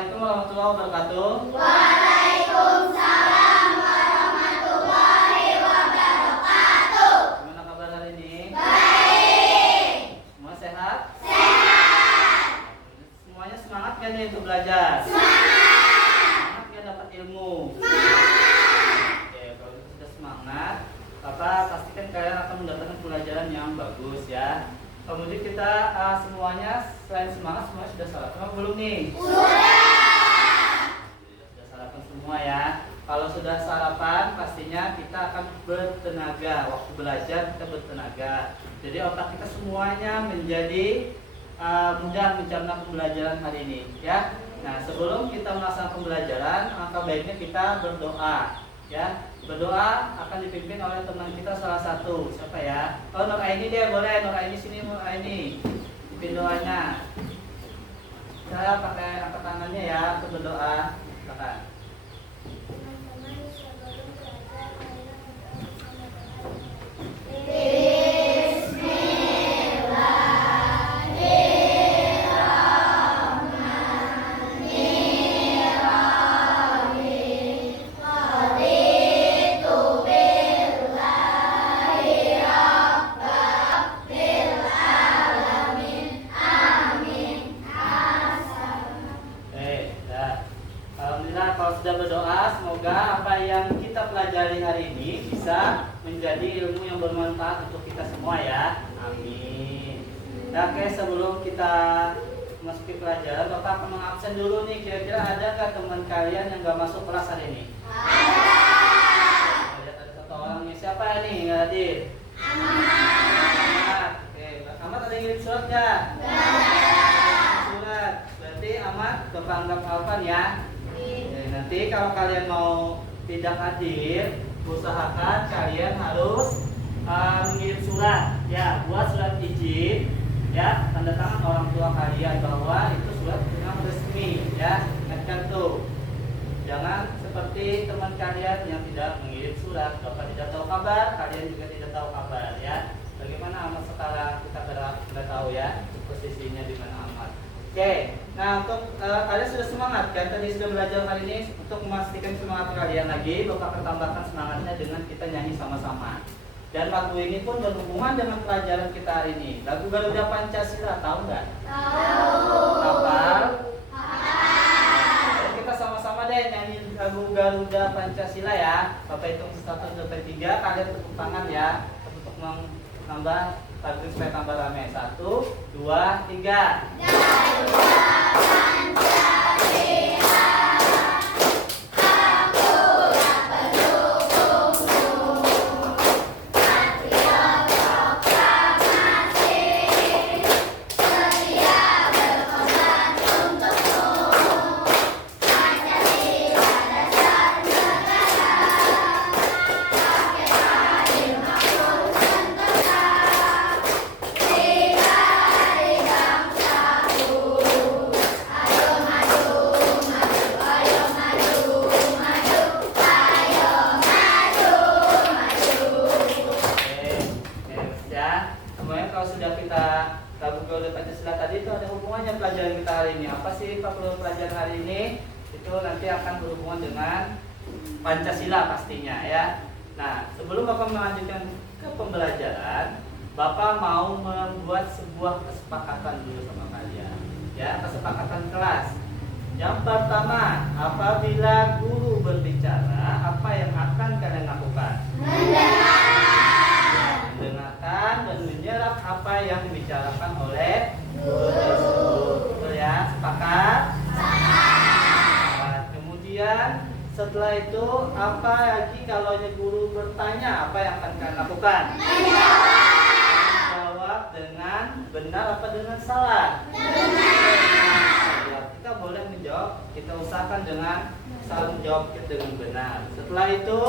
Assalamualaikum warahmatullahi wabarakatuh. Waalaikumsalam warahmatullahi wabarakatuh. Gimana kabar hari ini? Baik. Semua sehat? Sehat. Semuanya semangat kan nih untuk belajar? Semangat. Semangat kan dapat ilmu? Semangat. Oke, kalau sudah semangat, Papa pastikan kalian akan mendapatkan pelajaran yang bagus ya. Kemudian kita semuanya selain semangat, semuanya sudah sarapan apa belum nih? Sudah sarapan semua ya. Kalau sudah sarapan, pastinya kita akan bertenaga. Waktu belajar kita bertenaga. Jadi otak kita semuanya menjadi mudah mencerna pembelajaran hari ini ya. Nah, sebelum kita melaksanakan pembelajaran, maka baiknya kita berdoa ya. Berdoa akan dipimpin oleh teman kita salah satu. Siapa ya? Oh, Nur Aini deh, boleh. Nur Aini sini, Nur Aini. Pimpin doanya. Saya pakai angkat tangannya ya untuk berdoa. Silakan. Alhamdulillah, kalau sudah berdoa, semoga apa yang kita pelajari hari ini bisa menjadi ilmu yang bermanfaat untuk kita semua ya. Amin. Nah, oke, sebelum kita memasuki pelajaran, Bapak akan mengabsen dulu nih. Kira-kira ada nggak teman kalian yang nggak masuk kelas hari ini? Ada. Lihat ada satu orang nih. Siapa nih nggak hadir? Ahmad. Oke, Ahmad ada yang ngirim surat nggak? Surat. Berarti Ahmad Bapak anggap Alvan ya. Nanti kalau kalian mau tidak hadir, usahakan kalian harus mengirim surat ya, buat surat izin ya, tanda tangan orang tua kalian bahwa itu surat yang resmi ya. Ingatkan tuh, jangan seperti teman kalian yang tidak mengirim surat. Bapak tidak tahu kabar, kalian juga tidak tahu kabar ya. Bagaimana Ahmad sekarang, kita tidak tahu ya posisinya di mana Ahmad. Oke, nah untuk kalian sudah semangat kan? Tadi sudah belajar hari ini. Untuk memastikan semangat kalian lagi, Bapak akan tambahkan semangatnya dengan kita nyanyi sama-sama. Dan lagu ini pun berhubungan dengan pelajaran kita hari ini. Lagu Garuda Pancasila, tahu nggak? Tahu. Hafal? Hafal. Kita sama-sama deh nyanyi lagu Garuda Pancasila ya. Bapak hitung 1 sampai 3, kalian tepuk tangan ya untuk menambah lagu supaya tambah rame. 1, 2, 3. Garuda Pancasila, aku dapat pendukungmu, patriot proklamasi, setia berkorban untukmu, Pancasila dasar negara, rakyat adil makmur sentosa, tiga hari bangsaku. Ayo maju, maju, ayo maju, maju, ayo maju, maju. Oke, ya. Semuanya kalau sudah kita lagu Garuda Pancasila tadi itu ada hubungannya pelajaran kita hari ini. Apa sih Pak pelajaran hari ini? Itu nanti akan berhubungan dengan Pancasila pastinya ya. Nah, sebelum Bapak melanjutkan ke pembelajaran, Bapak mau membuat sebuah kesepakatan dulu sama kalian. Ya, kesepakatan kelas. Yang pertama, apabila guru berbicara, apa yang akan kalian lakukan? Mendengarkan dan menyerap apa yang dibicarakan oleh guru tersebut. Betul ya? Sepakat? Sepakat. Kemudian setelah itu apa lagi kalau guru bertanya, apa yang akan kalian lakukan? Menjawab dengan benar apa dengan salah? Ya, kita boleh menjawab, kita usahakan dengan salah menjawab dengan benar. Setelah itu,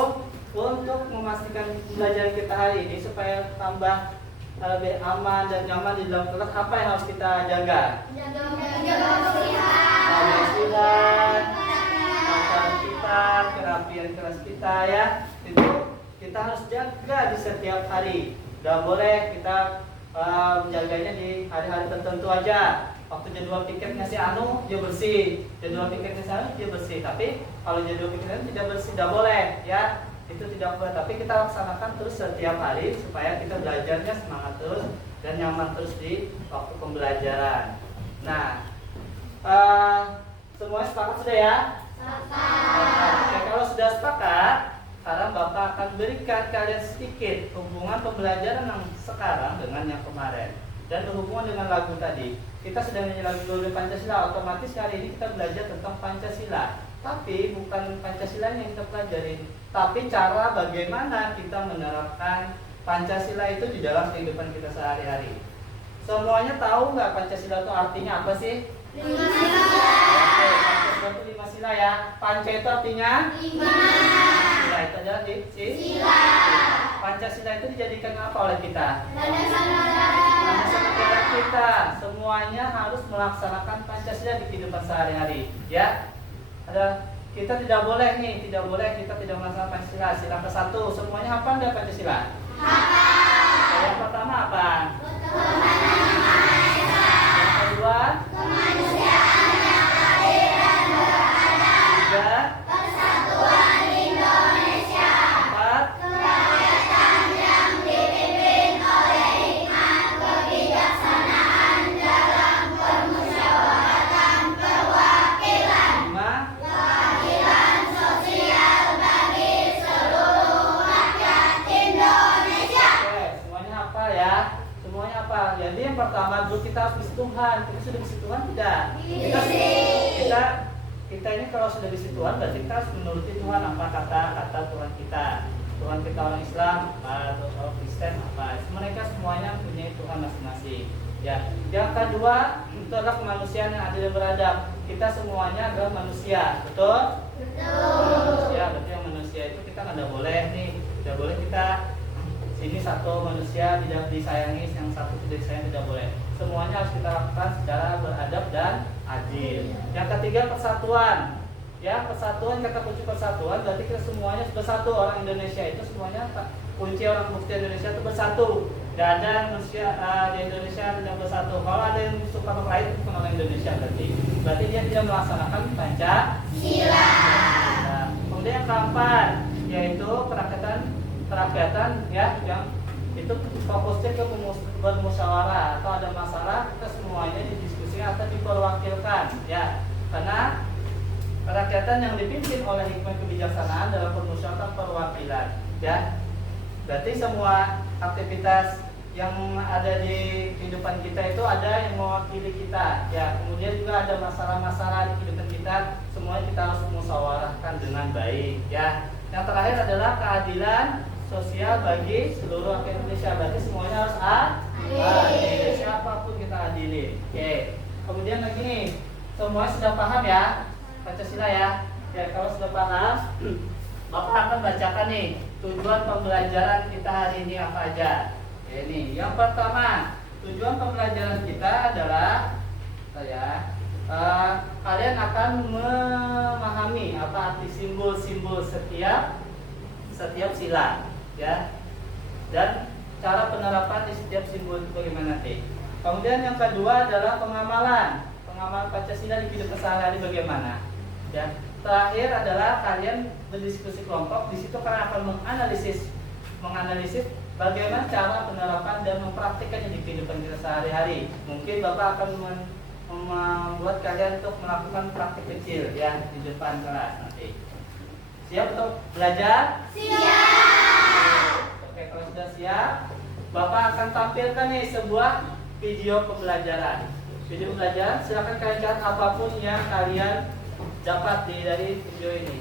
untuk memastikan pembelajaran kita hari ini supaya tambah lebih aman dan nyaman di dalam kelas, apa yang harus kita jaga? Kebersihan, tatanan kita, kerapian kelas kita ya. Itu kita harus jaga di setiap hari. Gak boleh kita menjaganya di hari-hari tertentu aja. waktu jadwal piketnya si Anu dia bersih, jadwal piketnya si Anu dia bersih. Tapi kalau jadwal piketnya tidak bersih tidak boleh ya, itu tidak boleh. Tapi kita laksanakan terus setiap hari supaya kita belajarnya semangat terus dan nyaman terus di waktu pembelajaran. Nah, semuanya sepakat sudah ya? Sepakat. Oke, kalau sudah sepakat, sekarang Bapak akan berikan kalian sedikit hubungan pembelajaran yang sekarang dengan yang kemarin dan berhubungan dengan lagu tadi. Kita sudah nyanyi lagu Pancasila, otomatis hari ini kita belajar tentang Pancasila. Tapi bukan Pancasila yang kita pelajari, tapi cara bagaimana kita menerapkan Pancasila itu di dalam kehidupan kita sehari-hari. Semuanya tahu nggak Pancasila itu artinya apa sih? 5 sila. Oke, Pancasila itu 5 sila ya. Panca itu artinya 5. Sila itu adalah Sila. Pancasila itu dijadikan apa oleh kita? Landasan Negara kita. Semuanya harus melaksanakan Pancasila di kehidupan sehari-hari. Ya, kita tidak boleh kita tidak melaksanakan Pancasila. Sila ke-1, semuanya hafal nggak Pancasila? Hafal. Yang pertama apa? Yang kedua? Kemanusiaan yang adil dan beradab. Tiga? Persatuan Indonesia. Empat? Kerakyatan yang dipimpin oleh hikmat kebijaksanaan dalam permusyawaratan perwakilan. Lima? Keadilan sosial bagi seluruh rakyat Indonesia. Oke, semuanya hafal ya. Semuanya hafal. Jadi yang pertama dulu kita harus bisi Tuhan. Kita sudah bisi Tuhan tidak? Kita ini kalau sudah bisi Tuhan berarti kita harus menuruti Tuhan apa kata Tuhan kita. Tuhan kita orang Islam atau orang Kristen apa? Mereka semuanya punya Tuhan masing-masing. Ya. Yang kedua itu adalah kemanusiaan yang adil dan beradab. Kita semuanya adalah manusia, betul? Manusia, berarti yang manusia itu kita nggak boleh tidak boleh kita sini satu manusia tidak disayangi, yang satu tidak disayang, tidak boleh. Semuanya harus kita lakukan secara beradab dan adil. Yang ketiga persatuan. Ya, persatuan, kata kunci persatuan berarti kita semuanya bersatu. Orang Indonesia itu semuanya kunci orang bukti Indonesia itu bersatu. Tidak ada manusia di Indonesia tidak bersatu. Kalau ada yang suka orang lain itu bukan orang Indonesia berarti dia tidak melaksanakan Pancasila. Nah, kemudian yang keempat yaitu kerakyatan ya, yang itu fokusnya ke bermusyawarah atau ada masalah kita semuanya didiskusikan atau diperwakilkan ya, karena kerakyatan yang dipimpin oleh hikmat kebijaksanaan dalam permusyawaratan perwakilan ya. Berarti semua aktivitas yang ada di kehidupan kita itu ada yang mewakili kita ya. Kemudian juga ada masalah-masalah di kehidupan kita, semuanya kita harus musyawarahkan dengan baik ya. Yang terakhir adalah keadilan sosial bagi seluruh rakyat Indonesia. Berarti semuanya harus adil. Siapapun kita adili. Oke. Kemudian lagi nih, semua sudah paham ya Pancasila ya. Ya, kalau sudah paham, Bapak akan bacakan nih tujuan pembelajaran kita hari ini apa aja. Oke, nih, yang pertama, tujuan pembelajaran kita adalah kalian akan memahami apa arti simbol-simbol setiap sila ya, dan cara penerapan di setiap simbol itu bagaimana nanti. Kemudian yang kedua adalah pengamalan Pancasila di kehidupan sehari-hari bagaimana ya. Terakhir adalah kalian berdiskusi kelompok. Di situ kalian akan menganalisis bagaimana cara penerapan dan mempraktikkannya di kehidupan kita sehari-hari. Mungkin Bapak akan membuat kalian untuk melakukan praktik kecil ya di depan kelas nanti. Siap untuk belajar? Siap. Oke, kalau sudah siap, Bapak akan tampilkan nih sebuah video pembelajaran. Video pembelajaran, silakan kalian catat apapun yang kalian dapat dari video ini.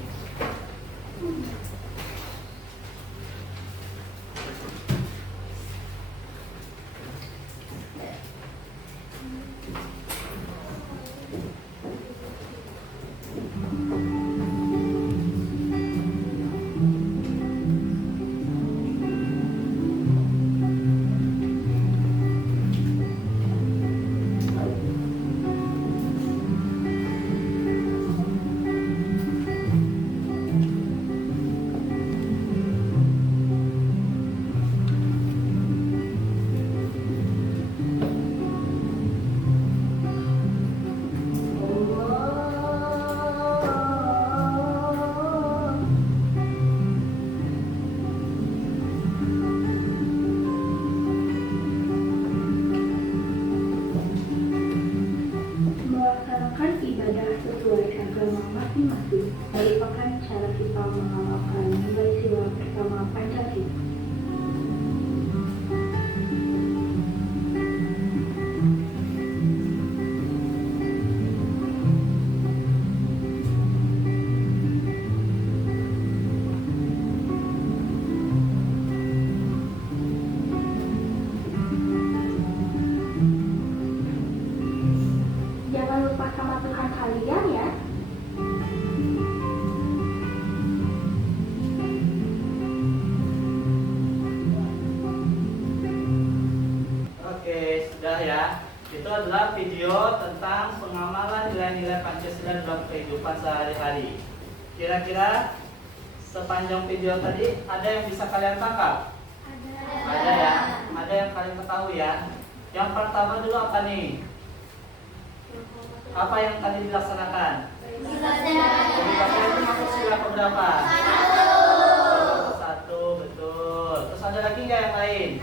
beribadah sesuai agama masing-masing merupakan cara kita mengamalkan nilai sila pertama Pancasila. Jangan lupa sama Tuhan kalian ya. Oke, sudah ya. Itu adalah video tentang pengamalan nilai-nilai Pancasila dalam kehidupan sehari-hari. Kira-kira sepanjang video tadi ada yang bisa kalian tangkap? Ada ya. Ada yang kalian ketahui ya. Yang pertama dulu apa nih? Apa yang tadi dilaksanakan? Beribadah itu masuk sila keberapa? Satu, betul. Terus ada lagi nggak yang lain?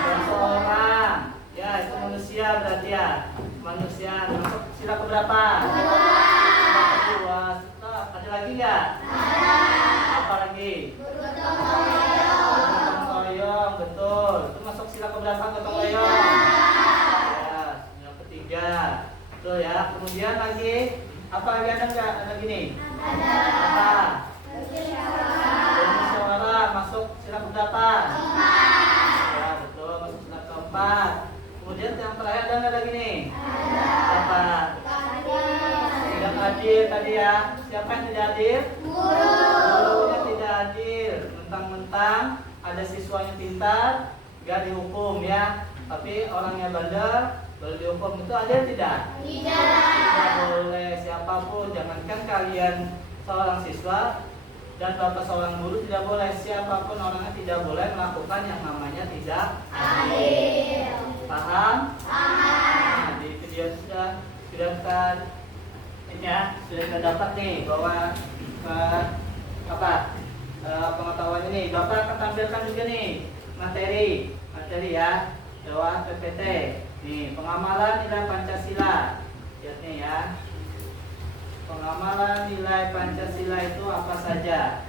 Dan seorang, ya itu manusia berarti ya. Manusia masuk sila keberapa? Sila kedua. Ada lagi nggak? Apa lagi? Gotong royong, betul. Itu masuk sila keberapa gotong royong? Betul ya. Kemudian lagi apa lagi ada nggak? Ada gini? Apa? Bermusyawarah masuk sila keberapa? Ya betul, masuk sila keempat. Kemudian yang terakhir ada nggak lagi nih? Apa? Tidak hadir tadi ya. Siapa yang tidak hadir? Gurunya tidak hadir. Mentang-mentang ada siswanya pintar, nggak dihukum ya. Tapi orangnya bandel, boleh dihukum. Itu ada tidak? Tidak boleh. Siapapun, jangankan kalian seorang siswa dan bapak seorang guru, tidak boleh. Siapapun orangnya tidak boleh melakukan yang namanya tidak adil. Paham? Nah, di video sudah kita ini ya, sudah kita dapat nih bahwa pengetahuan ini. Bapak akan tampilkan juga nih materi ya, lewat PPT. Nih, pengamalan nilai Pancasila. Lihat nih ya. Pengamalan nilai Pancasila itu apa saja?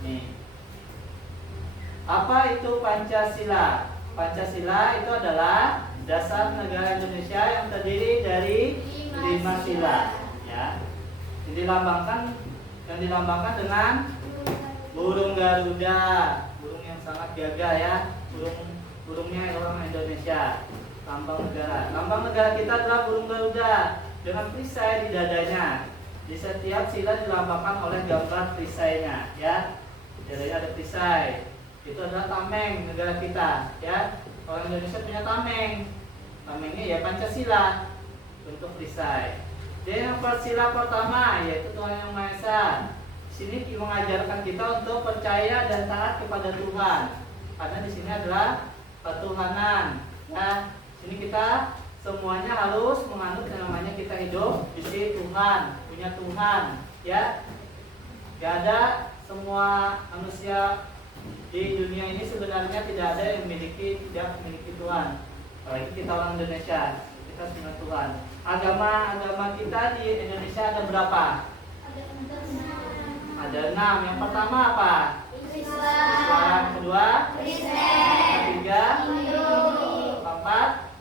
Nih. Apa itu Pancasila? Pancasila itu adalah dasar negara Indonesia yang terdiri dari 5 sila, ya. Yang dilambangkan dengan burung Garuda, burung yang sangat gagah ya, burungnya orang Indonesia. Lambang negara kita adalah burung Garuda dengan perisai di dadanya. Di setiap sila dilambangkan oleh gambar perisainya, ya. Jadi ada perisai. Itu adalah tameng negara kita, ya. Orang Indonesia punya tameng. Tamengnya ya Pancasila, bentuk perisai. Jadi yang sila pertama yaitu Tuhan Yang Maha Esa. Di sini mengajarkan kita untuk percaya dan taat kepada Tuhan. Karena di sini adalah ketuhanan, ya. Ini kita semuanya harus menganut yang namanya kita hidup di sisi Tuhan, punya Tuhan, ya. Gak ada semua manusia di dunia ini sebenarnya tidak ada yang tidak memiliki Tuhan. Apalagi kita orang Indonesia, kita punya Tuhan. Agama kita di Indonesia ada berapa? Ada 6. Yang pertama apa? Islam. Kedua? Ketiga? Keempat?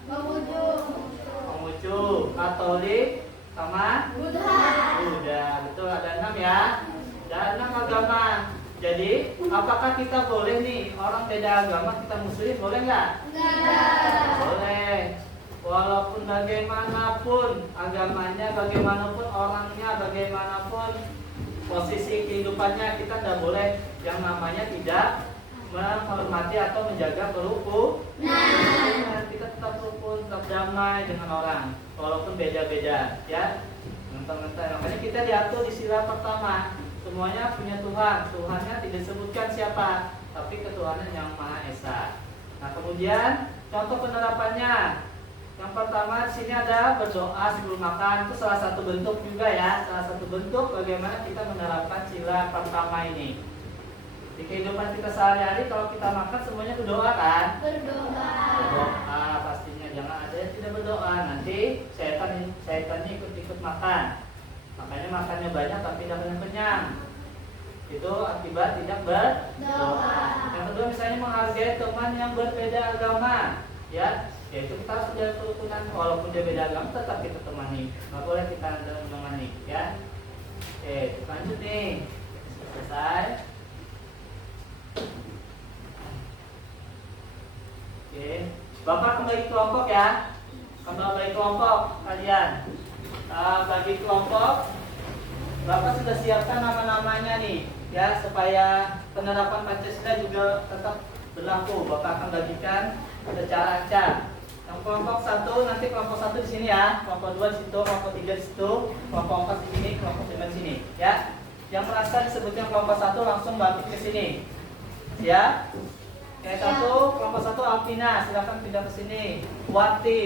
Konghucu, Katolik, sama Buddha. Betul, ada 6 ya. Ada 6 agama. Jadi, apakah kita boleh nih orang beda agama kita musuhin, boleh nggak? Enggak. Boleh. Walaupun bagaimanapun agamanya, bagaimanapun orangnya, bagaimanapun posisi kehidupannya, kita tidak boleh yang namanya tidak menghormati atau menjaga kerukunan. Kita tetap rukun, tetap damai dengan orang, walaupun beda-beda, ya. Makanya kita diatur di sila pertama. Semuanya punya Tuhan. Tuhannya tidak disebutkan siapa, tapi ketuhanan Yang Maha Esa. Nah, kemudian contoh penerapannya. Yang pertama di sini ada berdoa sebelum makan. Itu salah satu bentuk juga ya, salah satu bentuk bagaimana kita menerapkan sila pertama ini. Di kehidupan kita sehari-hari kalau kita makan semuanya berdoa kan? Berdoa pastinya. Jangan ada yang tidak berdoa, nanti setannya ikut-ikut makan. Makanya makannya banyak tapi tidak kenyang. Itu akibat tidak berdoa. Yang kedua misalnya menghargai teman yang berbeda agama, ya, yaitu kita harus menjaga kerukunan walaupun dia beda agama tetap kita temani, nggak boleh kita menemani, ya. Oke, lanjut nih, selesai. Oke, Bapak kembali kelompok ya, kembali kelompok kalian. Bagi kelompok, Bapak sudah siapkan nama-namanya nih, ya, supaya penerapan Pancasila juga tetap berlaku. Bapak akan bagikan secara acak. Yang kelompok 1 nanti kelompok 1 di sini ya, kelompok 2 di situ, kelompok 3 di situ, kelompok 4 di sini, kelompok 5 di sini, ya. Yang merasa disebutnya kelompok 1 langsung balik ke sini, ya. Yang 1 kelompok 1 Alvina, silakan pindah ke sini. Wati,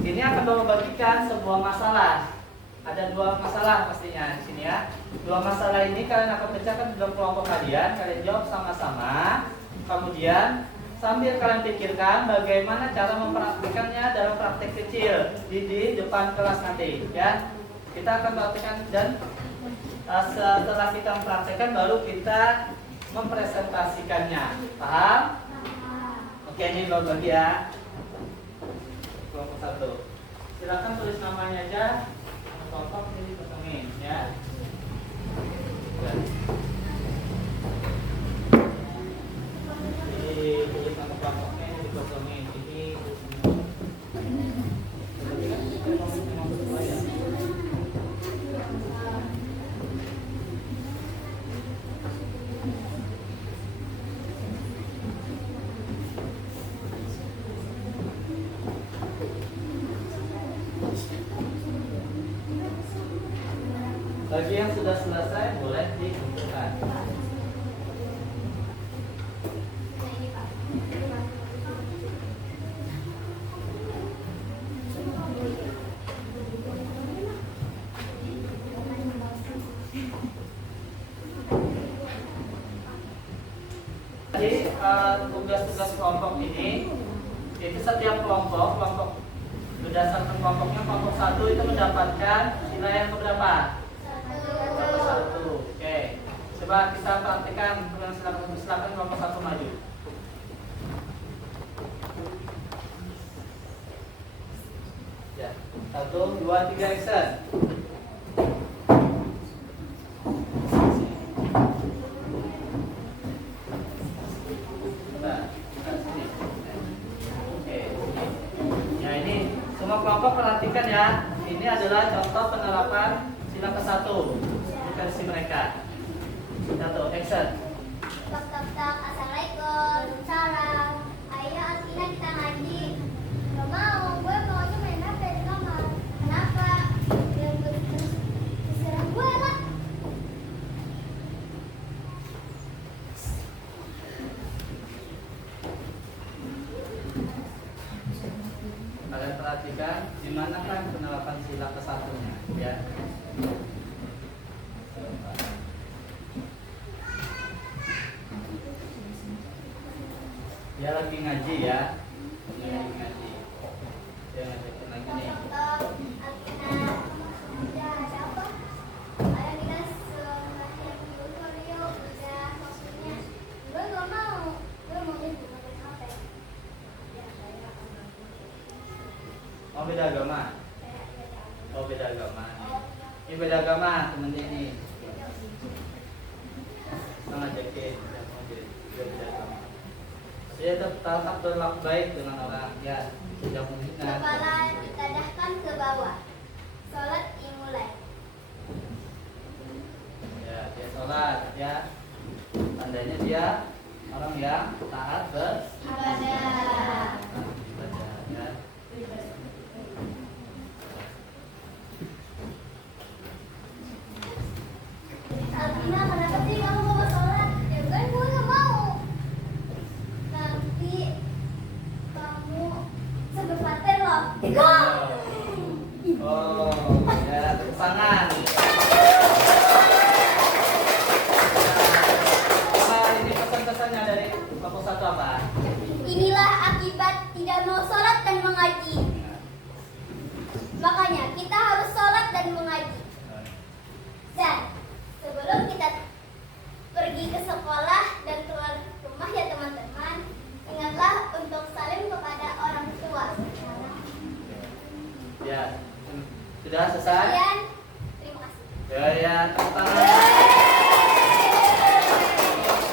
ini akan Bapak bagikan sebuah masalah. Ada 2 masalah pastinya di sini ya. 2 masalah ini kalian akan pecahkan di dalam kelompok kalian jawab sama-sama. Kemudian sambil kalian pikirkan bagaimana cara mempraktikkannya dalam praktek kecil di depan kelas nanti, ya. Kita akan praktikkan dan setelah kita mempraktikkan baru kita mempresentasikannya. Paham? Oke, ini bagi ya. Kelompok 1. Silakan tulis namanya aja. Kelompok ini dikosongin, ya. Tulis nama kelompoknya ini dikosongin. Bagi yang sudah selesai boleh dikumpulkan. Jadi tugas-tugas kelompok ini itu setiap kelompok berdasarkan kelompoknya, kelompok 1 itu mendapatkan nilai yang berapa? 1. Oke. Coba kita praktikkan. Silakan kelompok 1 maju. Ya. 1, 2, 3 action. Kelompok perhatikan ya, ini adalah contoh penerapan sila ke-1 di versi mereka. 1, action. Tak, assalamualaikum, salam. Ayo Alvina kita ngaji. Gak mau, gue maunya main HP di kamar. Kenapa? Ya gue terserah gue lah. Kalian perhatikan di mana kan penerapan sila ke-1-nya, ya. Dia lagi ngaji ya. Dia lagi ngaji. Dia ngajakin lagi nih. Alvina, udah siapa? Ayo kita semakin dulu yuk. Udah maksudnya. Gue gak mau. Gue maunya cuma main HP. Oh, beda agama. Oh, beda agama. Ini beda agama temennya ini. Sama ngajakin. Dia beda agama. Dia tetap berlaku baik dengan orang, ya. Tidak menghina. Kepala ditadahkan ke bawah. Sholat dimulai. Ya, dia sholat, ya. Tandanya dia orang yang taat Ibadah. beribadah, ya. Alvina, kenapa sih kamu mau sholat? Ya kan gue gak mau. Nanti kamu sebut paten loh. Makanya kita harus sholat dan mengaji. Dan sebelum kita pergi ke sekolah dan keluar rumah ya teman-teman, ingatlah untuk salim kepada orang tua. Ya, sudah selesai? Sekian, terima kasih. Ya, tepuk tangan.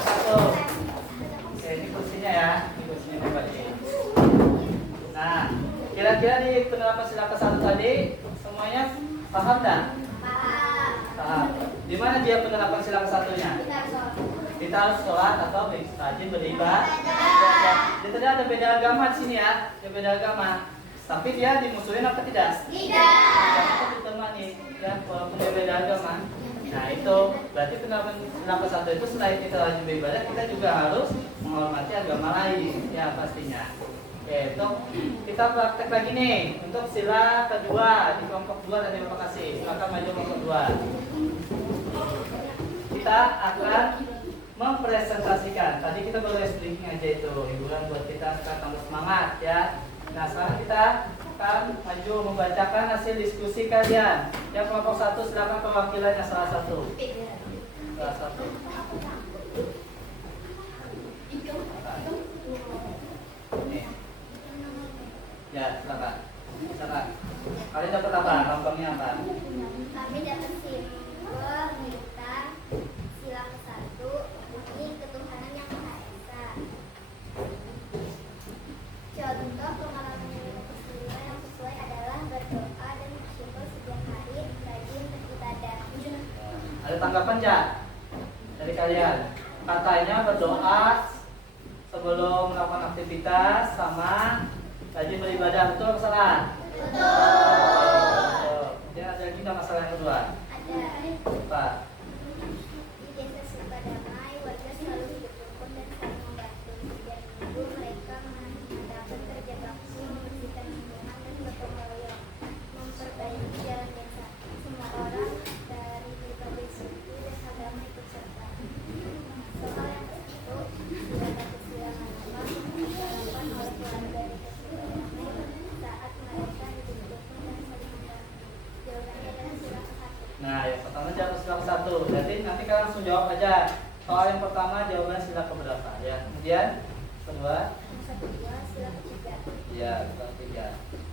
Satu. Oke, ini kursinya ya. Ini kursinya dibagi. Nah, kira-kira di penerapan sila ke-1 tadi semuanya paham tak? Pak, Paham. Di mana dia penerapan sila ke-1-nya? kita sholat. Kita harus sholat atau rajin beribadah. Jadi tadi ada beda agama di sini ya, ada beda agama. Tapi dia dimusuhin apa tidak? Tidak. Kita ditemani ya, walaupun dia beda agama. Nah itu berarti penerapan sila ke-1 itu selain kita rajin beribadah, kita juga harus menghormati agama lain ya pastinya. Oke, untuk kita praktek lagi nih untuk sila kedua di kelompok 2 dan terima kasih. Silakan maju kelompok 2. Kita akan mempresentasikan. Tadi kita baru speaking aja itu, hiburan buat kita akan tambah semangat ya. Nah sekarang kita akan maju membacakan hasil diskusi kalian. Yang kelompok 1 silakan perwakilannya salah satu. Salah satu. Nih. Ya silakan. Silakan. Kalian dapat apa? Lambangnya apa? Kami dapat simbol bintang sila ke-1 ini ketuhanan yang Maha Esa. Contoh pengalaman yang sesuai adalah berdoa dan bersyukur setiap hari, rajin beribadah. Ada tanggapan nggak dari kalian? Katanya berdoa sebelum melakukan aktivitas sama rajin beribadah, betul atau salah? Betul. Kemudian ada lagi nggak masalah yang kedua? Ada Apa? di desa Sukadamai, warga selalu hidup rukun dan saling membantu. Setiap minggu mereka mengadakan kerja bakti, membersihkan lingkungan dan bergotong royong, memperbaiki jalan desa. Semua orang dari berbagai suku dan agama ikut serta. Soal yang ke-1, sila sila manula diterapkan oleh keluarga desa Sukadamai saat mereka hidup rukun dan saling membantu. Jawabannya adalah sila ke-1. Nah, yang pertama jawab sila ke-1. Jadi nanti kalian langsung jawab aja. Soal yang pertama jawabannya sila keberapa ya. Kemudian kedua, Sila ke-3. ya sila ke-3.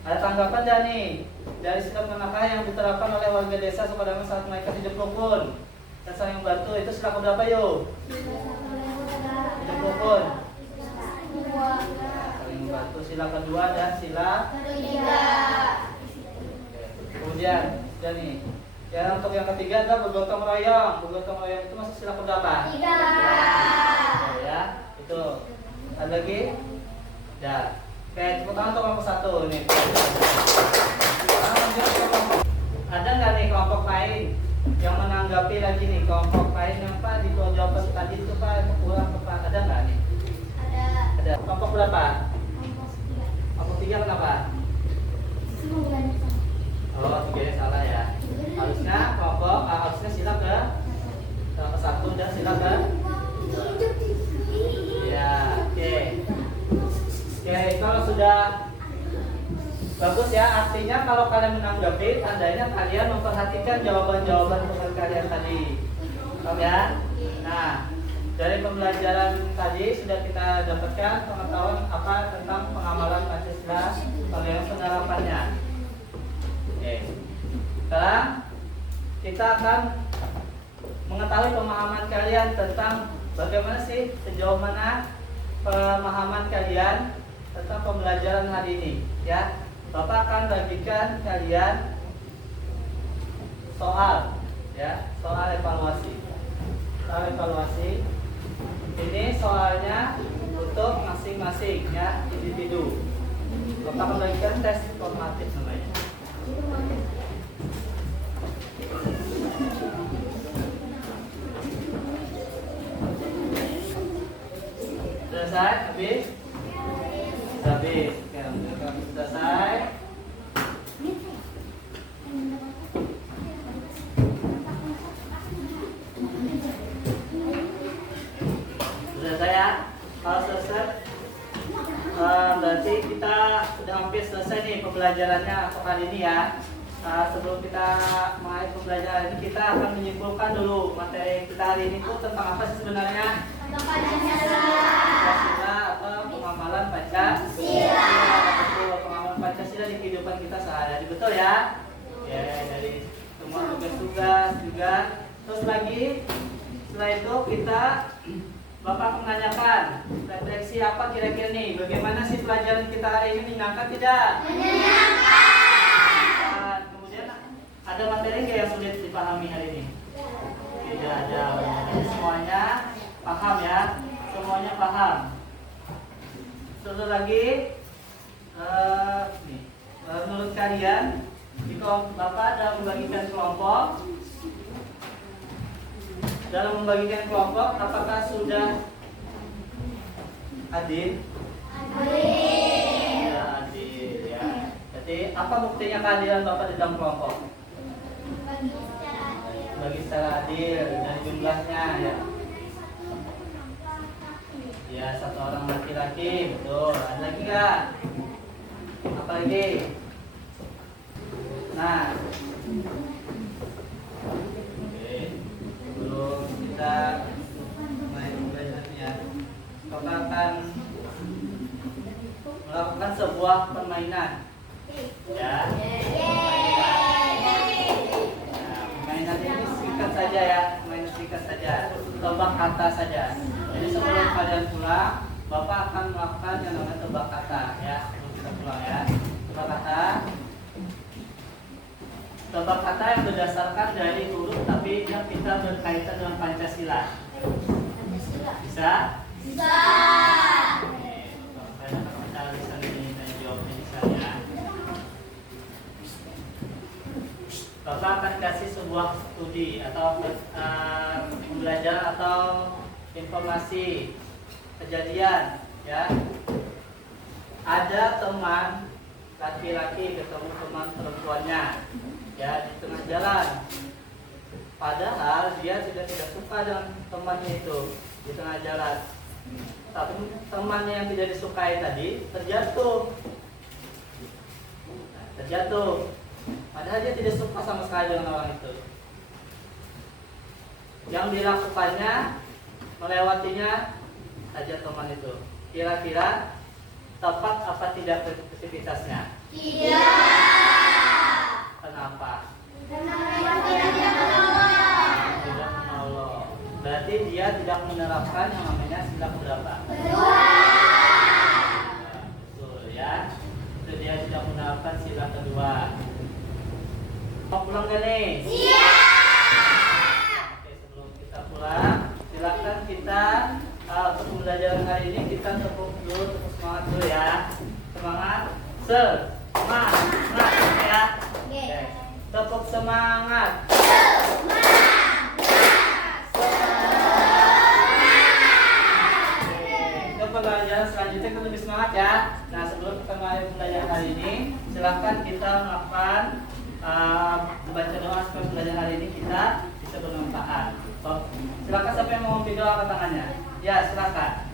Ada tanggapan nggak nih dari sila manakah yang diterapkan oleh warga desa Sukadamai saat mereka hidup rukun dan saling membantu? Itu sila keberapa yuk? Hidup rukun. Saling membantu sila kedua dan sila. Oke. Kemudian dan nih ya untuk yang ketiga adalah bergotong royong. Bergotong royong itu masuk sila keberapa? 3. Ya, itu. Ada lagi? Ya. Oke, tepuk tangan untuk kelompok 1 nih. Ada nggak nih kelompok lain yang menanggapi lagi nih kelompok lain yang Pak di jawaban tadi itu Pak kurang Pak, ada nggak nih? Ada. Kelompok berapa? Kelompok 3 kenapa? Oh, 3-nya salah ya. Harusnya kelompok harusnya sila ke-1 dan sila ke. Ya, oke. Oke, kalau sudah bagus ya, artinya kalau kalian menanggapi, tandanya kalian memperhatikan jawaban-jawaban teman kalian tadi. Paham ya? Nah, dari pembelajaran tadi sudah kita dapatkan pengetahuan apa tentang pengamalan Pancasila, bagaimana penerapannya. Oke. Sekarang kita akan mengetahui pemahaman kalian tentang bagaimana sih, sejauh mana pemahaman kalian tentang pembelajaran hari ini ya. Bapak akan bagikan kalian soal ya, soal evaluasi. Soal evaluasi. Ini soalnya untuk masing-masing ya, individu. Bapak akan bagikan tes formatif namanya. Selesai? Habis? Habis. Oke, selesai. Selesai ya? Kalau selesai, berarti kita sudah hampir selesai nih pembelajarannya untuk kali ini ya. Sebelum kita mulai pembelajaran ini, kita akan menyimpulkan dulu materi kita hari ini tuh tentang apa sih sebenarnya? Pancasila atau pengamalan Pancasila. Betul, pengamalan Pancasila di kehidupan kita sehari-hari, betul ya? Ya, dari semua tugas-tugas juga. Terus lagi, setelah itu kita Bapak menanyakan refleksi apa kira-kira nih? Bagaimana sih pelajaran kita hari ini, menyenangkan tidak? Menyenangkan. Kemudian ada materi nggak yang sulit dipahami hari ini? Tidak ada. Jadi semuanya paham ya? Semuanya paham. Satu lagi, nih, menurut kalian, jika Bapak ada membagikan kelompok, dalam membagikan kelompok, apakah sudah adil? Ya, adil ya. Jadi apa buktinya keadilan Bapak di dalam kelompok? Bagi secara adil dan jumlahnya ya. Ya, satu orang laki-laki, betul. Ada lagi nggak? Apa lagi? Nah, sebelum kita mulai pembelajarannya, kita akan melakukan sebuah permainan, ya. Permainan ini singkat saja ya, permainan singkat saja, tebak kata saja. Jadi sebelum kalian pulang, Bapak akan melakukan yang namanya tebak kata, ya. Sebelum kita pulang ya, tebak kata. Tebak kata yang berdasarkan dari huruf tapi yang kita berkaitan dengan Pancasila. Bisa? Bisa. Kita bisa jawabnya misalnya. Bapak akan kasih sebuah studi atau pembelajaran atau informasi kejadian, ya. Ada teman laki-laki ketemu teman perempuannya, ya, di tengah jalan. Padahal dia tidak suka dengan temannya itu di tengah jalan. Tapi temannya yang tidak disukai tadi terjatuh. Padahal dia tidak suka sama sekali dengan orang itu. Yang dilakukannya melewatinya saja teman itu. Kira-kira tepat apa tidak aktivitasnya? Tidak. Kenapa? Tidak menolong. Berarti dia tidak menerapkan yang namanya sila berapa? Betul ya. Itu dia tidak menerapkan sila kedua. Mau pulang gak nih? Siap. Oke, sebelum kita pulang, silakan kita untuk pembelajaran hari ini kita tepuk semangat dulu ya. Semangat. Semangat ya. Oke. Tepuk semangat. Untuk pembelajaran selanjutnya kita lebih semangat ya. Nah, sebelum kita mulai pembelajaran hari ini, silakan kita melakukan membaca doa supaya pembelajaran hari ini kita bisa bermanfaat. Silakan siapa yang mau video angkat tangannya. Ya, silakan.